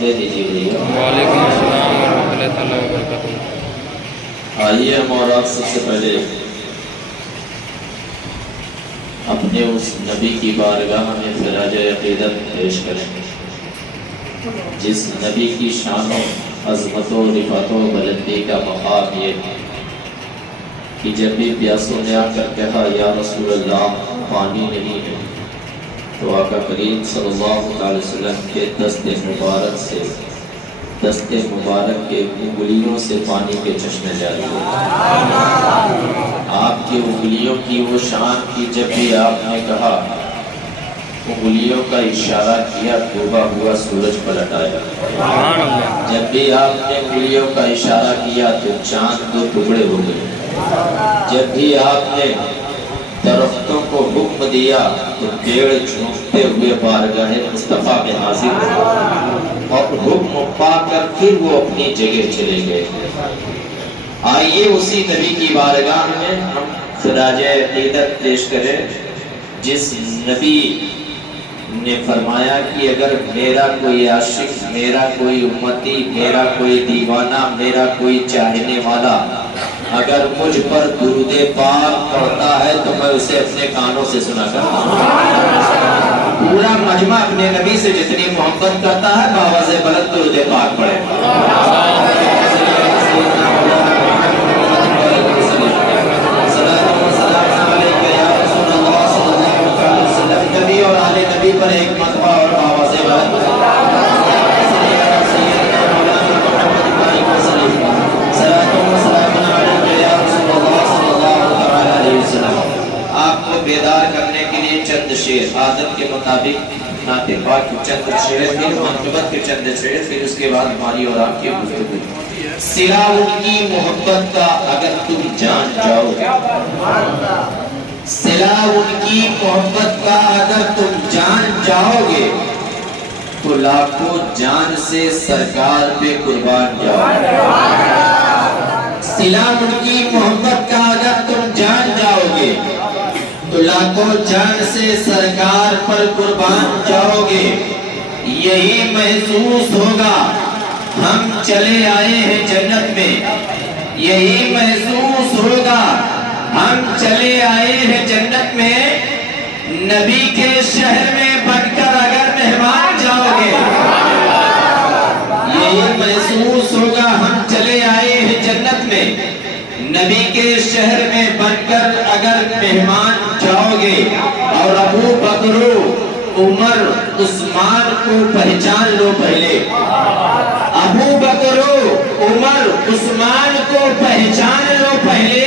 دے دیجیے بھیا۔ وعلیکم السلام ورحمۃ اللہ تعالیٰ وبرکاتہ۔ آئیے ہم اور آپ سب سے پہلے اپنے اس نبی کی بارگاہ میں خراج عقیدت پیش کریں جس نبی کی شان و عظمت و رفعت و بلندی کا مقام یہ ہے کہ جب بھی پیاسوں نے آ کر کہا یا رسول اللہ پانی نہیں ہے تو آقا کریم صلی اللہ علیہ وسلم کے دست مبارک سے دست مبارک کے انگلیوں سے پانی کے چشمے جاری ہوئے۔ آپ کی انگلیوں کی وہ شان کی جب بھی آپ نے کہا انگلیوں کا اشارہ کیا ڈوبا ہوا سورج پلٹ آیا، جب بھی آپ نے انگلیوں کا اشارہ کیا تو چاند دو ٹکڑے ہو گئے، جب بھی آپ نے درختوں کو حکم دیا تو پیڑ جھونکتے ہوئے بارگاہ مصطفیٰ میں حاضر ہوئے اور حکم پا کر پھر وہ اپنی جگہ چلے گئے۔ آئیے اسی نبی کی بارگاہ میں ہم خراج عقیدت پیش کریں جس نبی نے فرمایا کہ اگر میرا کوئی عاشق، میرا کوئی امتی، میرا کوئی دیوانہ، میرا کوئی چاہنے والا اگر مجھ پر درود پاک پڑھتا ہے تو میں اسے اپنے کانوں سے سنا کرتا ہوں۔ پورا مجمع اپنے نبی سے جتنی محبت کرتا ہے باواز بلند درود پاک پڑھے۔ نبی اور آل نبی پر ایک مرتبہ اور باواز بلند آپ کو بیدار کرنے کے لیے چند شعر عادت کے مطابق نعت پاک چند شعر پھر منقبت کے چند شعر پھر اس کے بعد ہماری اور آپ کی گفتگو۔ سلا ان کی محبت کا اگر تم جان جاؤ گے، سلا ان کی محبت کا اگر تم جان جاؤ گے تو لاکھوں جان سے سرکار پہ قربان جاؤ گے۔ سلا ان کی محبت کا اگر تم جان جاؤ گے تو لاکھوں جان سے سرکار پر قربان جاؤ گے۔ یہی محسوس ہوگا ہم چلے آئے ہیں جنت میں، یہی محسوس ہوگا ہم چلے آئے ہیں جنت میں، نبی کے شہر میں بن کر اگر مہمان جاؤ گے۔ یہی محسوس ہوگا ہم چلے آئے ہیں جنت میں، نبی کے شہر میں بن کر اگر مہمان جاؤ گے۔ اور ابو بکر عمر عثمان کو پہچان لو پہلے، ابو بکر عمر عثمان کو پہچان لو پہلے،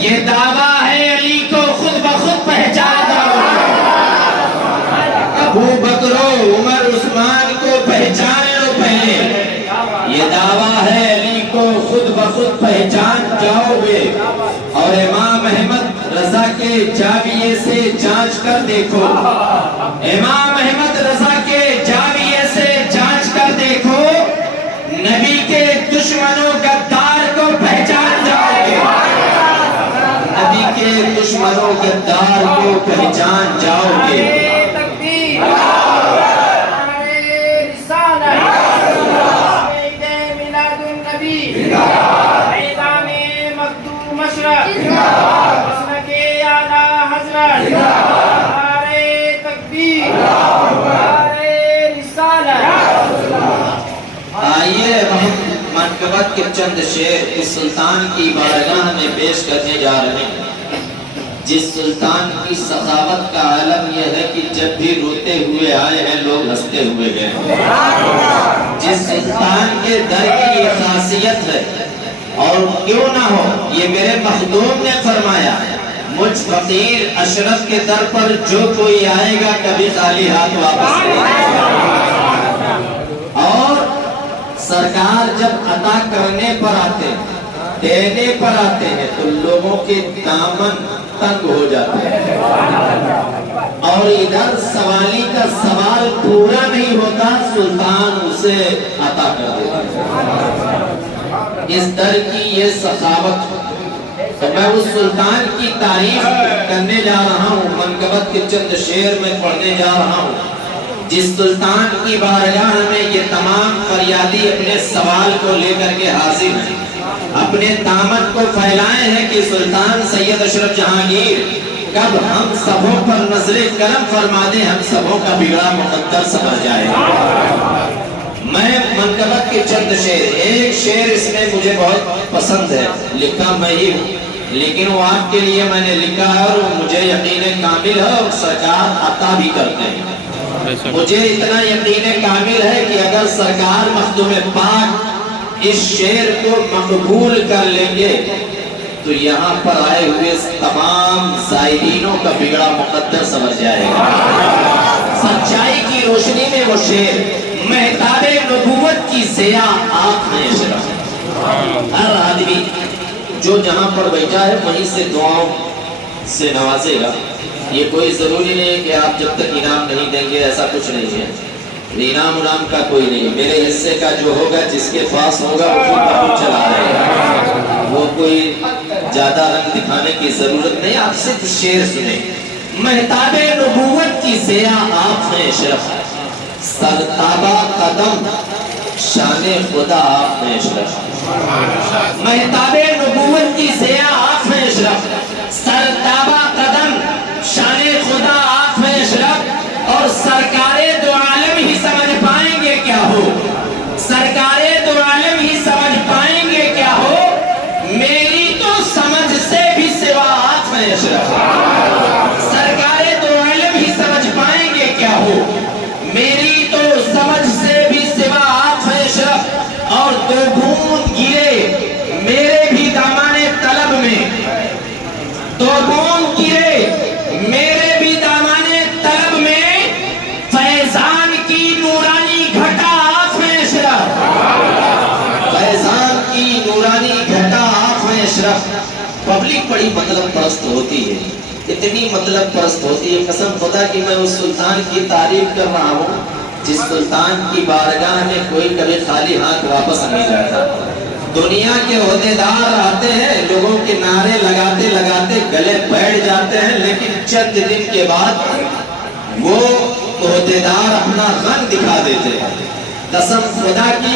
یہ دعویٰ ہے علی کو خود بخود پہچان جاؤ۔ ابو بکر عمر عثمان کو پہچان لو پہلے، یہ دعویٰ ہے علی کو خود بخود پہچان جاؤ گے۔ اور امام احمد رضا کے جاویے سے جانچ کر دیکھو، امام احمد رضا کے جاویے سے جانچ کر دیکھو، نبی کے دشمنوں غدار کو پہچان جاؤ گے، نبی کے دشمنوں غدار کو پہچان جاؤ گے۔ آئیے ہم منقبت کے چند شعر اس سلطان کی بارگاہ میں پیش کرنے جا رہے ہیں جس سلطان کی سخاوت کا عالم یہ ہے کہ جب بھی روتے ہوئے آئے ہیں لوگ ہنستے ہوئے گئے، جس سلطان کے در کی یہ خاصیت ہے۔ اور کیوں نہ ہو، یہ میرے مخدوم نے فرمایا مجھ فقیر اشرف کے در پر جو کوئی آئے گا کبھی خالی ہاتھ واپس نہیں آئے گا۔ اور سرکار جب عطا کرنے پر آتے ہیں، دینے پر آتے ہیں تو لوگوں کے دامن تنگ ہو جاتے ہیں، اور ادھر سوالی کا سوال پورا نہیں ہوتا سلطان اسے عطا کر دیتا ہے۔ اس در کی یہ سخاوت، تو میں اس سلطان کی تعریف کرنے جا رہا ہوں، منقبت کے چند شعر میں پڑھنے جا رہا ہوں جس سلطان کی بارگاہ میں یہ تمام فریادی اپنے سوال کو لے کر کے حاضر ہیں، اپنے دامن کو پھیلائے ہیں کہ سلطان سید اشرف جہانگیر کب ہم سبوں پر نظر کرم فرما دیں، ہم سبوں کا بگڑا مقدر سمجھ جائے۔ میں منقبت کے چند شعر، ایک شعر اس میں مجھے بہت پسند ہے، لکھا میں ہی ہوں لیکن وہ آپ کے لیے میں نے لکھا ہے اور مجھے یقین کامل ہے اور سرکار عطا بھی کرتے ہیں۔ مجھے اتنا یقین کامل ہے کہ اگر سرکار مخدوم پاک اس شعر کو مقبول کر لیں گے تو یہاں پر آئے ہوئے تمام زائرینوں کا بگڑا مقدر سمجھ جائے گا۔ سچائی کی روشنی میں وہ شعر، مہتاب نبوت کی ضیاء آنکھ میں اشرف، ہر آدمی جو جہاں پر بیٹھا ہے وہیں سے دعاؤں سے نوازے گا۔ یہ کوئی ضروری نہیں ہے کہ آپ جب تک انعام نہیں دیں گے، ایسا کچھ نہیں ہے، انعام کا کوئی نہیں، میرے حصے کا جو ہوگا جس کے پاس ہوگا وہ خود چلا رہے گا، وہ کوئی زیادہ رنگ دکھانے کی ضرورت نہیں۔ آپ صرف شعر سنیں، مہتاب نبوت کی ضیاء آنکھ میں اشرف، سرتابہ قدم شان خدا آپ میں اشرف، مہتاب نبوت کی ضیاء آنکھ میں اشرف، سرتابہ قدم شان خدا آپ میں اشرف، اور سرکار دو عالم ہی سمجھ پائیں گے کیا ہو، سرکار دو عالم ہی سمجھ پائیں گے کیا ہو، میری تو سمجھ سے بھی سوا آنکھ میں اشرف، سرکار دو عالم ہی سمجھ پائیں گے کیا ہو، میری تو سمجھ سے بھی سوا آنکھ میں اشرف، اور دو بوند گرے میرے بھی دامان طلب میں، دو بوند گرے میرے بھی دامان طلب میں، فیضان کی نورانی گھٹا آنکھ میں اشرف، فیضان کی نورانی گھٹا آنکھ میں اشرف۔ پبلک بڑی مطلب پرست ہوتی ہے، اتنی مطلب پرست ہوتی ہے، قسم خدا کہ میں اس سلطان کی تعریف کر رہا ہوں جس سلطان کی بارگاہ میں کوئی کبھی خالی ہاتھ واپس نہیں جاتا۔ دنیا کے عہدیدار آتے ہیں، لوگوں کے نعرے لگاتے لگاتے گلے بیٹھ جاتے ہیں، لیکن چند دن کے بعد وہ عہدیدار اپنا رنگ دکھا دیتے ہیں۔ قسم خدا کی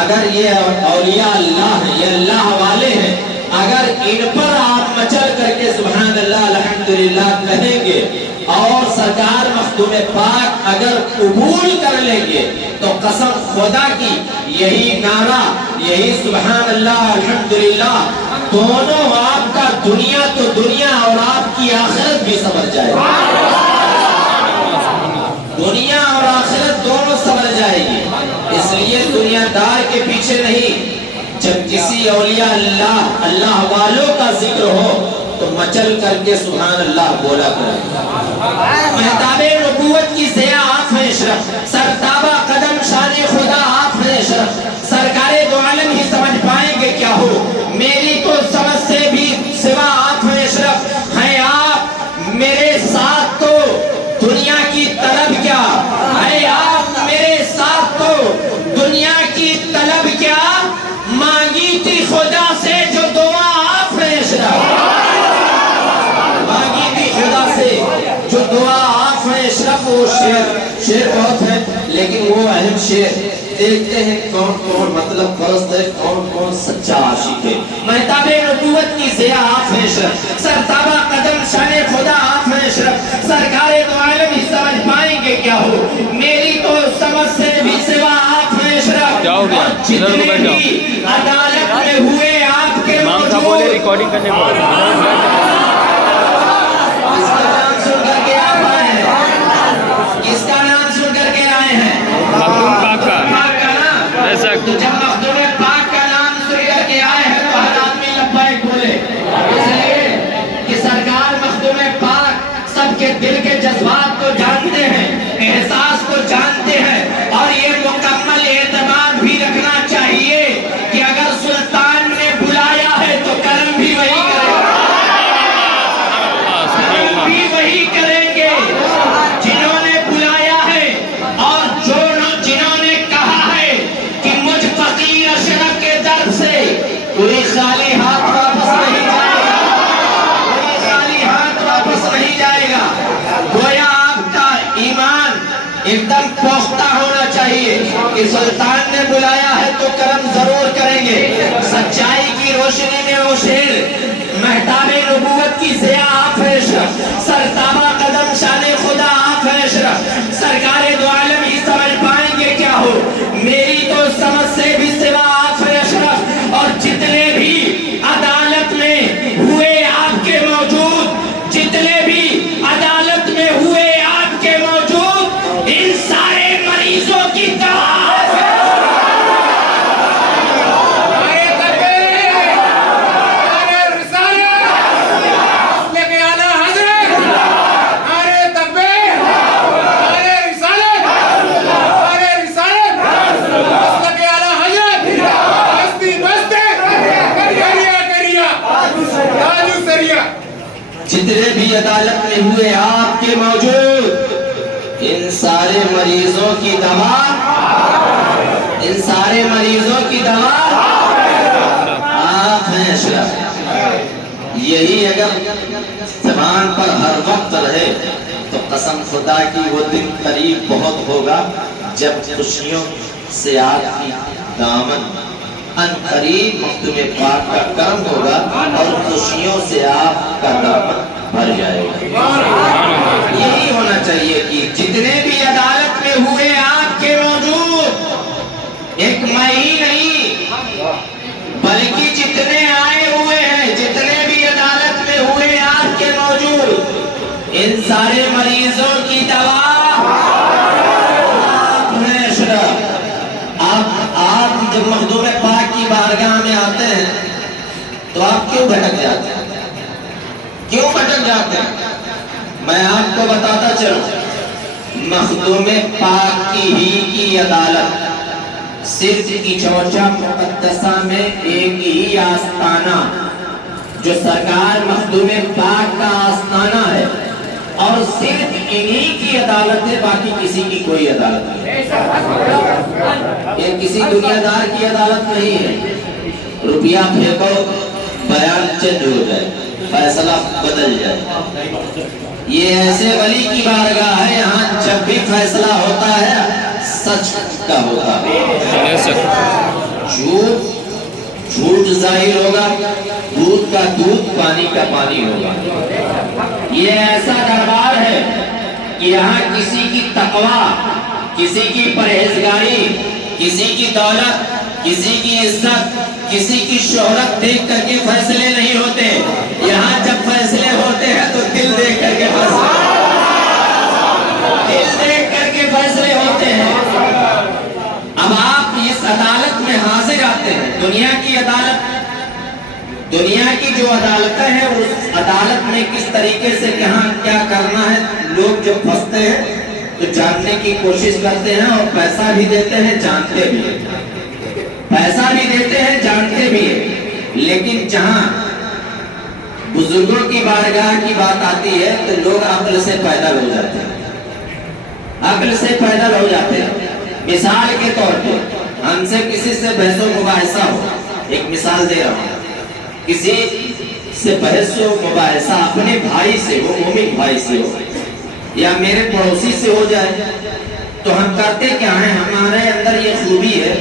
اگر یہ اولیاء اللہ ہیں، یہ اللہ والے ہیں، اگر ان پر آپ مچل کر کے سبحان اللہ الحمدللہ کہیں گے اور سرکار مخدوم پاک اگر قبول کر لیں گے تو قسم خدا کی یہی نعرہ، یہی سبحان اللہ الحمدللہ دونوں آپ کا دنیا تو دنیا اور آپ کی آخرت بھی سمجھ جائے گا، دنیا اور آخرت دونوں سمجھ جائے گی۔ اس لیے دنیا دار کے پیچھے نہیں، جب کسی اولیاء اللہ، اللہ والوں کا ذکر ہو تو مچل کر کے سبحان اللہ بولا کریں۔ مہتاب نبوت کی ضیاء آنکھ میں اشرف، سرتابہ قدم شان خدا آنکھ میں اشرف، سرکار دو عالم ہی سمجھ پائیں گے کیا ہو، میری تو سمجھ سے بھی سوا آنکھ میں اشرف ہیں آپ، میرے ساتھ تو دنیا کی طلب کیا ہے، آپ میرے ساتھ تو دنیا کی طلب کیا، مانگی تھی خدا سے جو دعا آپ میں اشرف، مانگی تھی خدا سے جو دعا آپ میں اشرف۔ وہ شعر بہت ہے لیکن وہ اہم شعر، دیکھتے ہیں کون کون مطلب پرست ہے، کون کون سچا عاشق ہے۔ مہتاب نبوت کی ضیاء آپ میں اشرف، سرتابہ قدم شان خدا آپ میں اشرف، سرکار دو عالم ہی سمجھ پائیں گے کیا ہو، میری تو سمجھ سے بھی سوا آپ میں اشرف، اور جتنے بھی عدالت میں ہوئے آپ کے موجود، ریکارڈنگ کرنے کو کس کا نام سن کر کے آپ آئے ہیں، کس کا نام سن کر کے آئے ہیں، مخدوم پاک کا تو جب مخدوم پاک کا نام سن کر کے آئے ہیں تو ہر آدمی لبیک بولے، اس لیے کہ سرکار مخدوم پاک سب کے دل کے جذبات کو جانتے ہیں، احساس کو جانتے ہیں، اور یہ مکمل اعتماد بھی رکھنا چاہیے کہ اگر سلطان نے بلایا ہے تو کرم بھی وہی کرے گا۔ کہ سلطان نے بلایا ہے تو کرم ضرور کریں گے. سچائی کی روشنی میں وہ شیر مہتاب نبوت کی ضیاء آپ ہے اشرف, سرتابہ قدم شان خدا آپ ہے اشرف. سرکار دو عالم ہی سمجھ پائیں گے کیا ہو, میری تو سمجھ سے بھی سوا آپ ہے اشرف. اور جتنے بھی عدالت میں ہوئے آپ کے موجود, جتنے بھی عدالت میں ہوئے آپ کے موجود, ان سارے مریضوں کی دوا جتنے بھی عدالت میں ہوئے آپ کے موجود, ان سارے مریضوں کی دوا, ان سارے مریضوں کی دوا آپ ہیں اشرف. یہی اگر زبان پر ہر وقت رہے تو قسم خدا کی وہ دن قریب بہت ہوگا جب خوشیوں سے آپ کی دامن ان قریب مختوم پاک کا کرم ہوگا اور خوشیوں سے آپ کا دامن بھر جائے گا. یہی ہونا چاہیے کہ جتنے بھی عدالت میں ہوئے آپ کے موجود, ایک میں ہی نہیں بلکہ جتنے آئے ہوئے ہیں, جتنے بھی عدالت میں ہوئے آپ کے موجود, ان سارے مریضوں کی دوا آپ ہیں اشرف. آپ جب مخدوم پاک کی بارگاہ میں آتے ہیں تو آپ کیوں بھٹک جاتے ہیں, کیوں بھٹک جاتے ہیں؟ میں آپ کو بتاتا چلوں, مخدوم پاک کی ہی کی عدالت صرف کی چوچا مقدسہ میں ایک ہی آستانہ جو سرکار مخدوم پاک کا آستانہ ہے, اور صرف انہی کی عدالت ہے, باقی کسی کی کوئی عدالت نہیں. یہ کسی دنیا دار کی عدالت نہیں ہے. روپیہ پھینکو, بیان چینج ہو جائے, فیصلہ بدل جائے. یہ ایسے ولی کی بارگاہ ہے, یہاں جب بھی فیصلہ ہوتا ہے سچ کا ہوتا ہے. جھوٹ ظاہر ہوگا, دودھ کا دودھ, پانی کا پانی ہوگا. یہ ایسا دربار ہے کہ یہاں کسی کی تقویٰ, کسی کی پرہیزگاری, کسی کی دولت, کسی کی عزت, کسی کی شہرت دیکھ کر کے فیصلے نہیں ہوتے. یہاں جب فیصلے ہوتے ہیں تو دل دیکھ کر کے فیصلے ہوتے ہیں. اب آپ اس عدالت میں حاضر آتے ہیں, دنیا کی عدالت, دنیا کی جو عدالتیں ہیں اس عدالت میں کس طریقے سے کہاں کیا کرنا ہے, لوگ جو پھنستے ہیں تو جاننے کی کوشش کرتے ہیں اور پیسہ بھی دیتے ہیں, جانتے بھی ہیں, پیسہ بھی دیتے ہیں, جانتے بھی ہیں. لیکن جہاں بزرگوں کی بارگاہ کی بات آتی ہے تو لوگ عقل سے پیدل ہو جاتے ہیں, عقل سے پیدل ہو جاتے ہیں. مثال کے طور پہ ہم سے کسی سے بحث و مباحثہ ہو, ایک مثال دے رہا ہوں, کسی سے بحث و مباحثہ اپنے بھائی سے ہو, مومن بھائی سے ہو, یا میرے پڑوسی سے ہو جائے تو ہم کرتے کیا ہیں, ہمارے اندر یہ خوبی ہے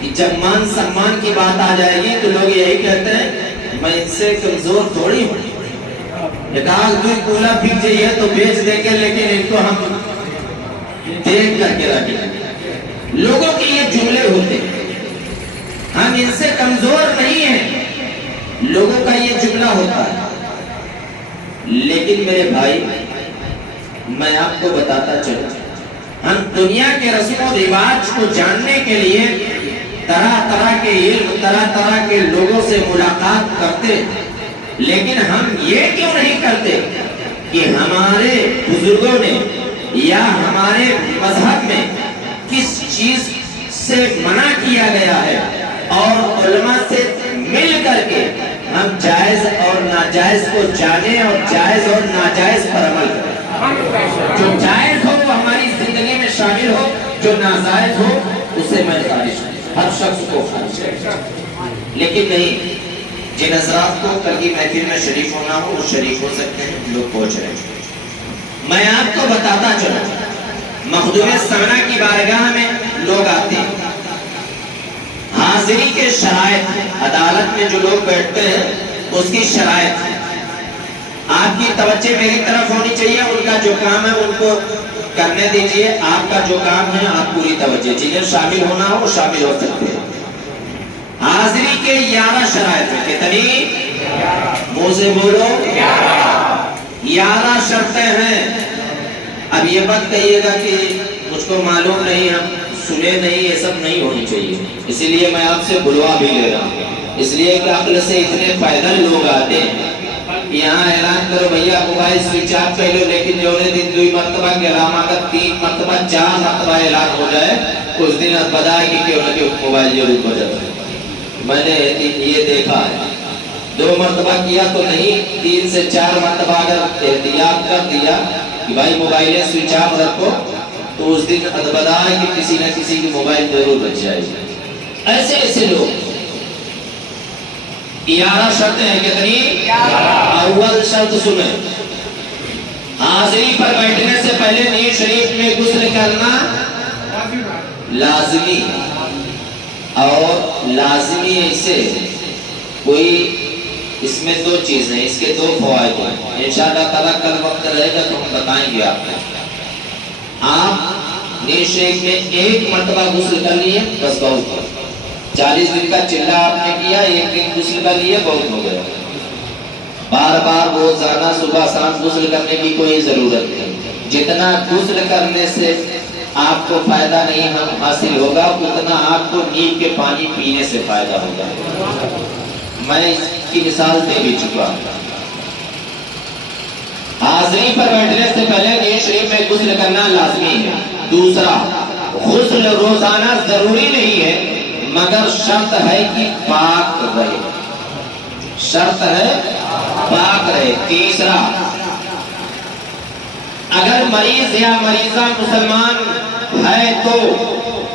کہ جب مان سمان کی بات آ جائے گی تو لوگ یہی کہتے ہیں میں ان سے کمزور تھوڑی ہوں, ایک آگ دوئی کولا بک جائیے تو بیچ دیں گے, لیکن ان کو ہم دیکھ کر کے رکھیں. لوگوں کے یہ جملے ہوتے ہیں, ہم ان سے کمزور نہیں ہیں, لوگوں کا یہ جملہ ہوتا ہے. لیکن میرے بھائی میں آپ کو بتاتا چلوں, ہم دنیا کے رسم و رواج کو جاننے کے لیے طرح طرح کے علم, طرح طرح کے لوگوں سے ملاقات کرتے, لیکن ہم یہ کیوں نہیں کرتے کہ ہمارے بزرگوں نے یا ہمارے مذہب میں کس چیز سے منع کیا گیا ہے, اور علماء سے مل کر کے ہم جائز اور ناجائز کو جانیں اور جائز اور ناجائز پر عمل کریں. جو جائز ہو وہ ہماری زندگی میں شامل ہو, جو ناجائز ہو اسے میں خارج ہوں, ہر شخص کو خارج کریں. لیکن نہیں, جن حضرات کو کل کی محفل میں شریف ہونا ہو وہ شریف ہو سکتے ہیں, لوگ پہنچ رہے ہیں. میں آپ کو بتاتا چلوں, مخدوم سانا کی بارگاہ میں لوگ آتے ہیں. حاضری کے شرائط، عدالت میں جو لوگ بیٹھتے ہیں اس کی شرائط، آپ کی توجہ میری طرف ہونی چاہیے. ان کا جو کام ہے ان کو کرنے دیجئے، آپ کا جو کام ہے آپ پوری توجہ. جنہیں شامل ہونا ہو وہ شامل ہو سکتے ہیں. حاضری کے 11 شرائط ہیں. کتنی؟ منہ سے بولو. 11 شرطیں ہیں. اب یہ مت کہیے گا کہ مجھ کو معلوم نہیں، ہم سنے نہیں، یہ سب نہیں ہونی چاہیے. اسی لیے میں آپ سے بلوا بھی لے رہا ہوں. اس لیے کہ عقل سے اتنے پیدل لوگ آتے ہیں. یہاں اعلان کرو بھیا موبائل سوئچ آف کر لو، لیکن جو دن 2 مرتبہ کے علاوہ اگر 3 مرتبہ 4 مرتبہ اعلان ہو جائے اس دن بتا کہ کیوں نہ کہ موبائل ضرور ہو جاتا ہے. میں نے یہ دیکھا ہے. 2 مرتبہ کیا تو نہیں، 3 سے 4 مرتبہ اگر احتیاط کر دیا کہ بھائی موبائل سوئچ آف رکھو تو اس دن ادبدا ہے کہ کسی نہ کسی کی موبائل ضرور بچ جائے گی. ایسے ایسے لوگ. 11 شرطیں ہیں. کتنی؟ اول شرط سنیں، حاضری پر بیٹھنے سے پہلے نیت شریف میں غسل کرنا لازمی. اور لازمی ایسے کوئی، اس میں 2 چیزیں، اس کے 2 فوائد ہیں. انشاءاللہ تعالیٰ کل وقت رہے گا تو ہم بتائیں گے آپ کو. آپ نیت شریف میں 1 مرتبہ غسل کر لیے بس بہت ہو. 40 دن کا چلہ آپ نے کیا، 1 دن غسل کر لیے بہت ہو گیا. بار بار روزانہ صبح شام غسل کرنے کی کوئی ضرورت نہیں. جتنا غسل کرنے سے آپ کو فائدہ نہیں حاصل ہوگا اتنا آپ کو نیل کے پانی پینے سے فائدہ ہوگا. میں اس کی مثال دے بھی چکا ہوں. حاضری پر بیٹھنے سے پہلے نیت شریف میں غسل کرنا لازمی ہے. دوسرا، غسل روزانہ ضروری نہیں ہے مگر شرط ہے کہ پاک رہے. شرط ہے پاک رہے. تیسرا، اگر مریض یا مریضہ مسلمان ہے تو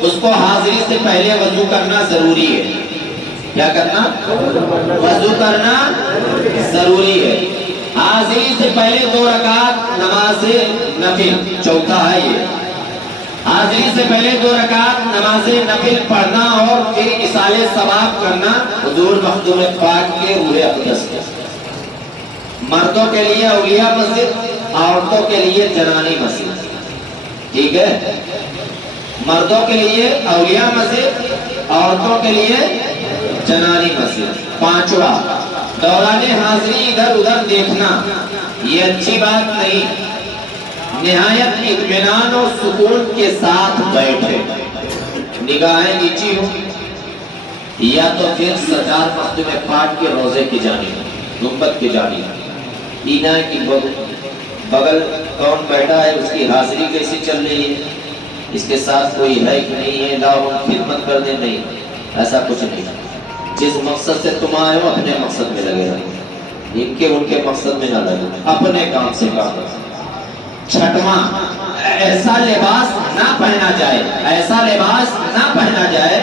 اس کو حاضری سے پہلے وضو کرنا ضروری ہے. کیا کرنا؟ وضو کرنا ضروری ہے. حاضری سے پہلے 2 رکعت نماز نفل، چوتھا ہے یہ. حاضری سے پہلے 2 رکعت نماز نفل پڑھنا اور پھر اصال ثواب کرنا حضور مخدوم پاک کے روح اقدس کے. مردوں کے لیے اولیاء مسجد، عورتوں کے لیے جنانی مسجد. ٹھیک ہے؟ مردوں کے لیے اولیاء مسجد، عورتوں کے لیے جنانی مسجد. 5واں، دوران حاضری ادھر ادھر دیکھنا یہ اچھی بات نہیں. نہایت اطمینان اور سکون کے ساتھ بیٹھے، نگاہیں نیچی ہوں یا تو پھر سرکار مخدوم پاک کے روضے کی جانب، گنبد کی جانب. اینا کی بغل کون بیٹھا ہے، اس کی حاضری کیسی چل رہی ہے، اس کے ساتھ کوئی ہے کہ نہیں ہے، لاؤ خدمت کر دیں. نہیں، ایسا کچھ نہیں. جس مقصد سے تم آئے ہو اپنے مقصد میں لگے رہو، ان کے مقصد میں نہ لگے، اپنے کام سے کام کرو. 6واں، ایسا لباس نہ پہنا جائے، ایسا لباس نہ پہنا جائے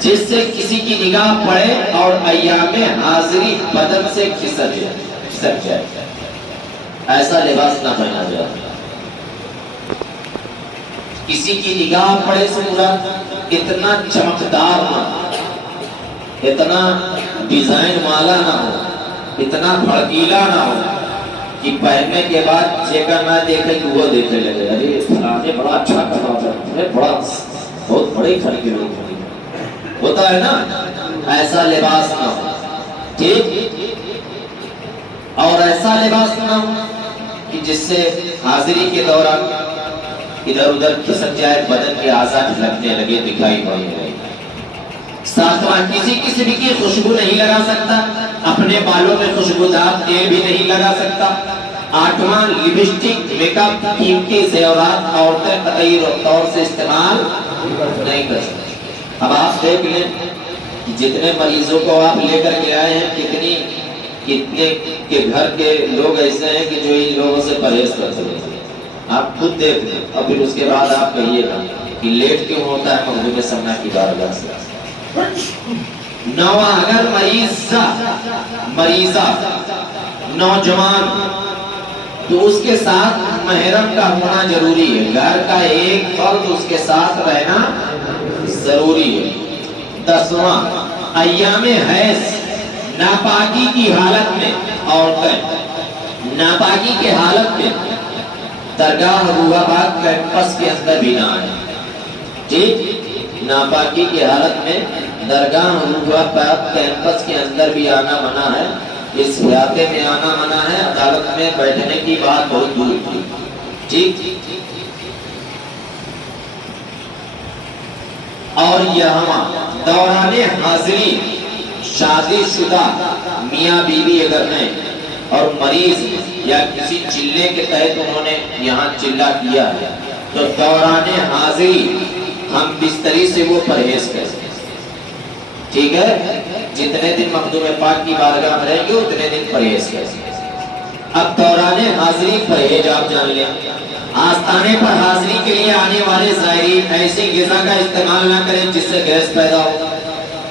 جس سے کسی کی نگاہ پڑے اور ایام حاضری بدن سے کھسک جائے. ایسا لباس نہ پہنا جائے. کسی کی نگاہ پڑے سے مراد اتنا چمکدار نہ ہو، اتنا ڈیزائن والا نہ ہو، اتنا بھڑکیلا نہ ہو کہ پہننے کے بعد چیکا نہ دیکھے کہ وہ دیکھنے لگے ارے فلانے بڑا اچھا کپڑا پہنا ہے، بڑا بہت بڑے گھر کے لوگ ہوتا ہے نا. ایسا لباس نہ ہو. ٹھیک؟ اور ایسا لباس نہ ہو کہ جس سے حاضری کے دوران ادھر ادھر کھسک جائے، بدن کے اعضاء لگنے لگے، دکھائی پڑنے لگے. 7واں، کسی قسم کی خوشبو نہیں لگا سکتا، اپنے بالوں میں خوشبودار تیل بھی نہیں لگا سکتا. 8واں، لپسٹک، میک اپ، قیمتی زیورات عورتیں قطعی طور سے استعمال نہیں کر سکتی. اب آپ دیکھ لیں جتنے مریضوں کو آپ لے کر کے آئے ہیں، کتنے کے گھر کے لوگ ایسے ہیں کہ جو ان لوگوں سے پرہیز کرتے ہیں. آپ خود دیکھ لیں اور پھر اس کے بعد آپ کہیے گا کہ لیٹ کیوں ہوتا ہے مخدوم سمنا کی بارگاہ سے. 9واں، اگر مریضہ نوجوان تو اس کے ساتھ محرم کا ہونا ضروری ہے. گھر کا ایک فرد اس کے ساتھ رہنا ضروری ہے۔ 10واں ایام حیض، ناپاکی کی حالت میں عورتیں ناپاکی کے حالت میں درگاہ روح آباد کیمپس کے اندر بھی نہ آئیں، ٹھیک؟ ناپاکی کی حالت میں درگاہ روح آباد کیمپس کے اندر بھی آنا منع ہے، اس علاقے میں آنا منع ہے، عدالت میں بیٹھنے کی بات بہت دور تھی، ٹھیک؟ اور یہاں دوران حاضری شادی شدہ میاں بیوی اگر ہیں اور مریض یا کسی چلے کے تحت انہوں نے یہاں چلہ کیا ہے تو دوران حاضری ہم بستری سے وہ پرہیز کریں، ٹھیک ہے؟ جتنے دن مخدوم پاک کی بارگاہ میں رہیں گے اتنے دن پرہیز کریں۔ اب دوران حاضری پرہیز آپ جان لیں، آستانے پر حاضری کے لیے آنے والے زائرین ایسی غذا کا استعمال نہ کریں جس سے گیس پیدا ہو،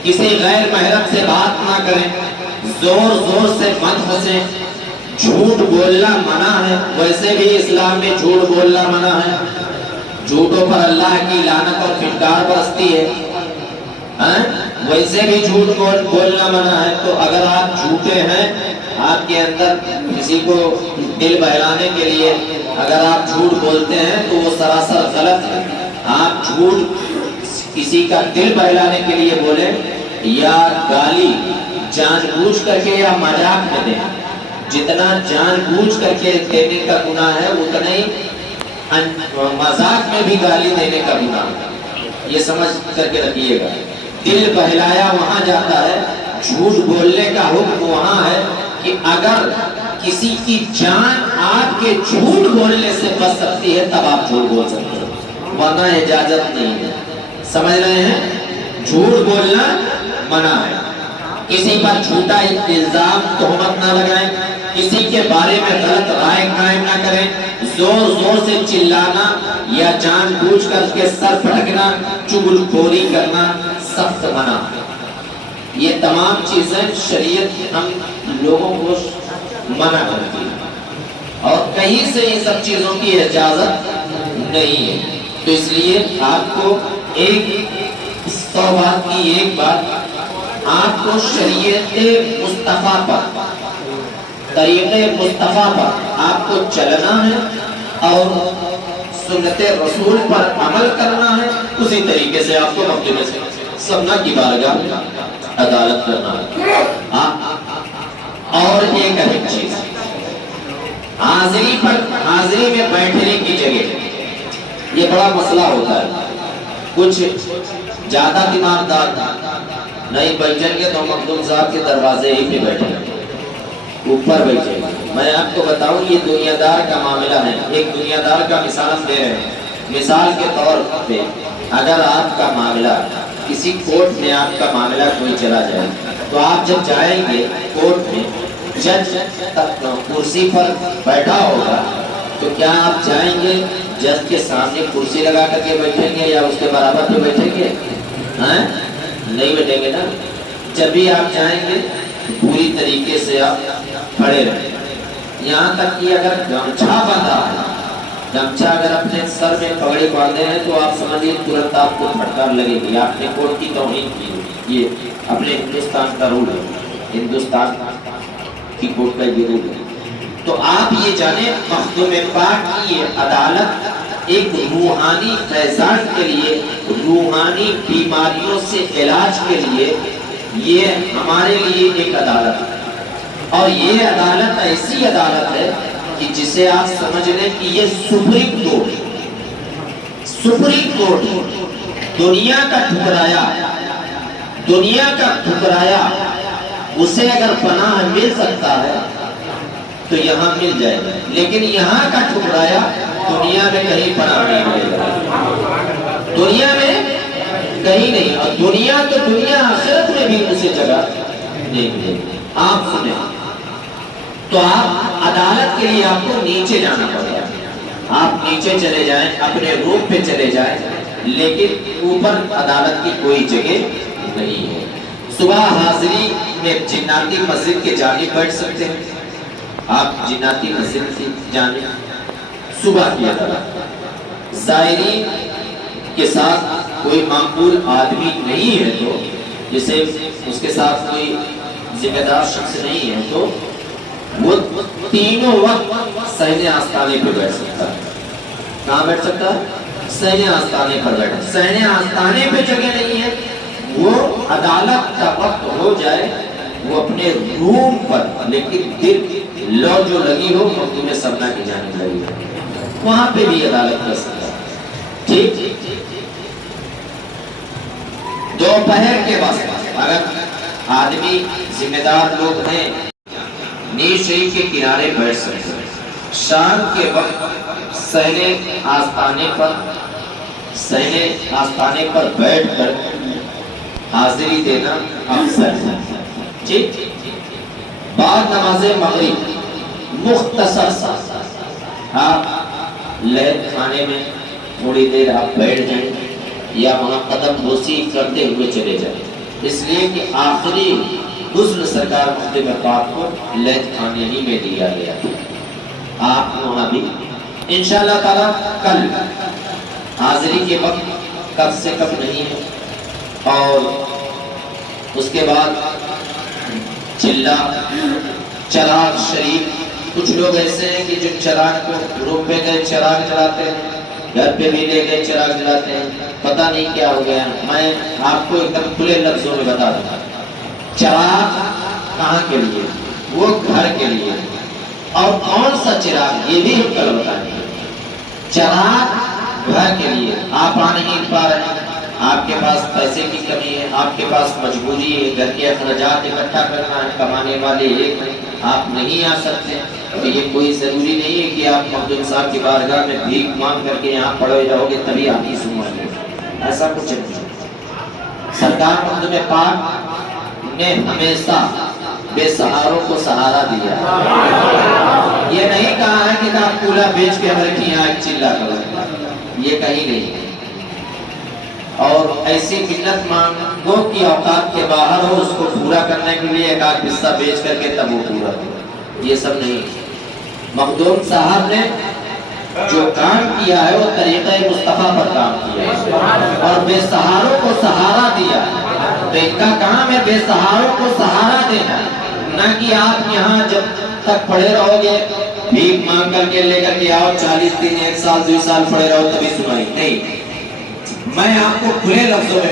کسی غیر محرم سے بات نہ کریں، زور زور سے مت ہنسیں، جھوٹ بولنا منع ہے، ویسے بھی اسلام میں جھوٹ بولنا منع ہے، جھوٹوں پر اللہ کی لعنت اور پھٹکار برستی ہے، ویسے بھی جھوٹ بولنا منع ہے۔ تو اگر آپ جھوٹے ہیں، آپ کے اندر کسی کو دل بہلانے کے لیے اگر آپ جھوٹ بولتے ہیں تو وہ سراسر غلط ہے۔ آپ جھوٹ کسی کا دل بہلانے کے لیے بولیں یا گالی جان بوجھ کر کے یا مذاق میں دیں، جتنا جان بوجھ کر کے دینے کا گناہ ہے اتنا ہی مذاق میں بھی گالی دینے کا گناہ ہے، یہ سمجھ کر کے رکھیے گا۔ دل بہلایا وہاں جاتا ہے، جھوٹ بولنے کا حکم وہاں ہے کہ اگر کسی کی جان آپ کے جھوٹ بولنے سے بچ سکتی ہے تب آپ جھوٹ بول سکتے ہیں، ورنہ اجازت نہیں ہے۔ سمجھ رہے ہیں؟ جھوٹ بولنا منع ہے، کسی پر جھوٹا الزام تہمت نہ لگائیں، کسی کے بارے میں غلط رائے قائم نہ کریں، زور زور سے چلانا یا جان بوجھ کر کے سر پھٹکنا، چغل خوری کرنا سخت منع ہے۔ یہ تمام چیزیں شریعت ہم لوگوں کو منع کرتی ہے اور کہیں سے ان سب چیزوں کی اجازت نہیں ہے۔ تو اس لیے آپ کو بات کی ایک بات، آپ کو شریعت مصطفیٰ پر، طریق مصطفیٰ پر آپ کو چلنا ہے اور سنت رسول پر عمل کرنا ہے، اسی طریقے سے آپ کو مقدمے سے سبنا کی بارگاہ عدالت کرنا ہے۔ اور ایک اہم چیز، حاضری میں بیٹھنے کی جگہ، یہ بڑا مسئلہ ہوتا ہے، کچھ زیادہ دماغدار نہیں بیٹھیں گے تو مخدوم صاحب کے دروازے ہی پہ بیٹھیں گے، اوپر بیٹھیں گے۔ میں آپ کو بتاؤں یہ دنیا دار کا معاملہ ہے، ایک دنیا دار کا مثال ہم دے رہے ہیں۔ مثال کے طور پہ اگر آپ کا معاملہ کسی کورٹ میں آپ کا معاملہ کوئی چلا جائے تو آپ جب جائیں گے کورٹ میں، جج کرسی پر بیٹھا ہوگا تو کیا آپ جائیں گے جج کے سامنے کرسی لگا کر کے بیٹھیں گے یا اس کے برابر پہ بیٹھیں گے؟ نہیں بیٹھیں گے نا۔ جب بھی آپ جائیں گے پوری طریقے سے آپ کھڑے رہیں، یہاں تک کہ اگر گمچھا باندھا ہے، گمچھا اگر اپنے سر میں پگڑی باندھے ہیں تو آپ سمجھیے ترنت آپ کو پھٹکار لگے گی، آپ نے کورٹ کی توہین کی۔ یہ اپنے ہندوستان کا رول ہے، ہندوستان کی کورٹ کا یہ رول ہے۔ تو آپ یہ جانیں مخدوم پاک کی یہ عدالت ایک روحانی فیضان کے لیے، روحانی بیماریوں سے علاج کے لیے یہ ہمارے لیے ایک عدالت ہے، اور یہ عدالت ایسی عدالت ہے کہ جسے آپ سمجھ لیں کہ یہ سپریم کورٹ دنیا کا ٹھکرایا اسے اگر پناہ مل سکتا ہے تو یہاں مل جائے گا، لیکن یہاں کا ٹھکرایا دنیا میں کہیں پناہ نہیں ملے گا، دنیا میں کہیں نہیں، اور دنیا تو دنیا آخرت میں بھی اسے جگہ نہیں ملے گی۔ آپ سنیں تو آپ عدالت کے لیے آپ کو نیچے جانا پڑے گا، آپ نیچے چلے جائیں، اپنے روم پہ چلے جائیں، لیکن اوپر عدالت کی کوئی جگہ نہیں ہے۔ صبح حاضری میں جناتی مسجد کے جانب بیٹھ سکتے ہیں، آپ جناتی مسجد کی جانب صبح کی عدالت، زائرین کے ساتھ کوئی معقول آدمی نہیں ہے تو جسے اس کے ساتھ کوئی ذمہ دار شخص نہیں ہے تو وہ تینوں وقت صحن آستانے پہ بیٹھ سکتا ہے. کہاں بیٹھ سکتا ہے؟ صحن آستانے پر بیٹھ. صحن آستانے پہ جگہ نہیں ہے، وہ عدالت کا وقت ہو جائے وہ اپنے روم پر، لیکن دل لو جو لگی ہو مخدوم سبنا کی جانب لگی ہو، وہاں پہ بھی عدالت کر سکتا ہے. ٹھیک. دوپہر کے وقت اگر آدمی ذمہ دار لوگ ہیں نیز شریف کے کنارے بیٹھ سکتے ہیں. شام کے وقت صحن آستانے پر بیٹھ کر حاضری دینا افضل ہے. ٹھیک. بعد نماز مغرب مختصر سا آپ لہد خانے میں تھوڑی دیر آپ بیٹھ جائیں یا وہاں قدم بوسی کرتے ہوئے چلے جائیں، اس لیے کہ آخری غسل سرکار مقدم پاک کو لہد خانے ہی میں دیا گیا تھا. آپ وہاں بھی انشاءاللہ تعالیٰ کل حاضری کے وقت کب سے کب نہیں ہے. اور اس کے بعد چراغ شریف، کچھ لوگ ایسے ہیں کہ جو چراغ کو روم پہ گئے چراغ جلاتے ہیں، گھر پہ بھی لے گئے چراغ جلاتے ہیں، پتہ نہیں کیا ہو گیا. میں آپ کو ایک دم کھلے لفظوں میں بتا دوں، چراغ کہاں کے لیے؟ وہ گھر کے لیے. اور کون سا چراغ یہ بھی ہم کل بتائیں گے. چراغ گھر کے لیے آپ آ نہیں پا رہے ہیں، آپ کے پاس پیسے کی کمی ہے، آپ کے پاس مجبوری ہے، گھر کے اخراجات اکٹھا کرنا ہے، کمانے والے ایک ہیں، آپ نہیں آ سکتے. تو یہ کوئی ضروری نہیں ہے کہ آپ مخدوم صاحب کی بارگاہ میں بھیک مانگ کر کے یہاں پڑے رہو گے تبھی آپ کی سنیں گے، ایسا کچھ نہیں. سرکار مخدوم پاک نے ہمیشہ بے سہاروں کو سہارا دیا. یہ نہیں کہا ہے کہ آپ کولا بیچ کے ہمارے کی یہاں ایک چلا کرو، یہ کہیں نہیں. اور ایسی منت مانگو کی اوقات کے باہر ہو، اس کو پورا کرنے کے لیے ایک آدھ حصہ بیچ کر کے تب وہ پورا ہو، یہ سب نہیں. مخدوم صاحب نے جو کام کیا ہے وہ طریقہ مصطفیٰ پر کام کیا ہے اور بے سہاروں کو سہارا دیا. تو ان کا کام ہے بے سہاروں کو سہارا دینا، نہ کہ آپ یہاں جب تک پڑے رہو گے بھیک مانگ کر کے لے کر کے آؤ 40 دن 1 سال 2 سال پڑے رہو تبھی سنائی نہیں. میں آپ کو کھلے لفظوں میں